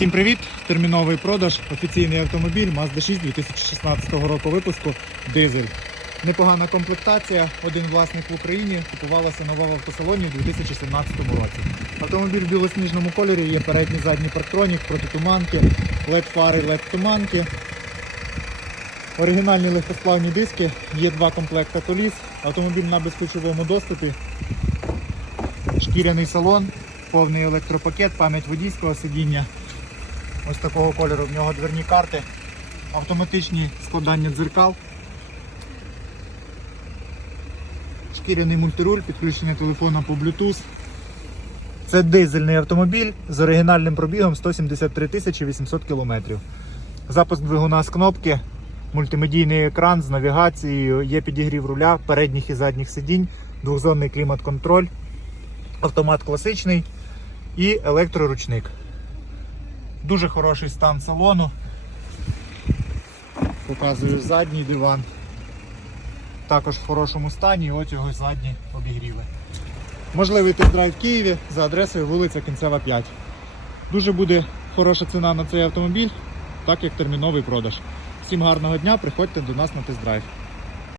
Всім привіт! Терміновий продаж. Офіційний автомобіль Mazda 6 2016 року випуску дизель. Непогана комплектація. Один власник в Україні купувалася нова в автосалоні у 2017 році. Автомобіль в білосніжному кольорі є передній задній парктронік, протитуманки, led фари, led туманки. Оригінальні легкосплавні диски, є два комплекти коліс, автомобіль на безключовому доступі, шкіряний салон, повний електропакет, пам'ять водійського сидіння. Ось такого кольору в нього дверні карти, автоматичні складання дзеркал, шкіряний мультируль, підключення телефона по Bluetooth. Це дизельний автомобіль з оригінальним пробігом 173 тисячі 800 км. Запуск двигуна з кнопки, мультимедійний екран з навігацією, є підігрів руля, передніх і задніх сидінь, двохзонний клімат-контроль, автомат класичний і електроручник. Дуже хороший стан салону. Показую задній диван. Також в хорошому стані, і ось його задні обігріви. Можливий тест-драйв в Києві за адресою вулиця Кінцева 5. Дуже буде хороша ціна на цей автомобіль, так як терміновий продаж. Всім гарного дня, приходьте до нас на тест-драйв.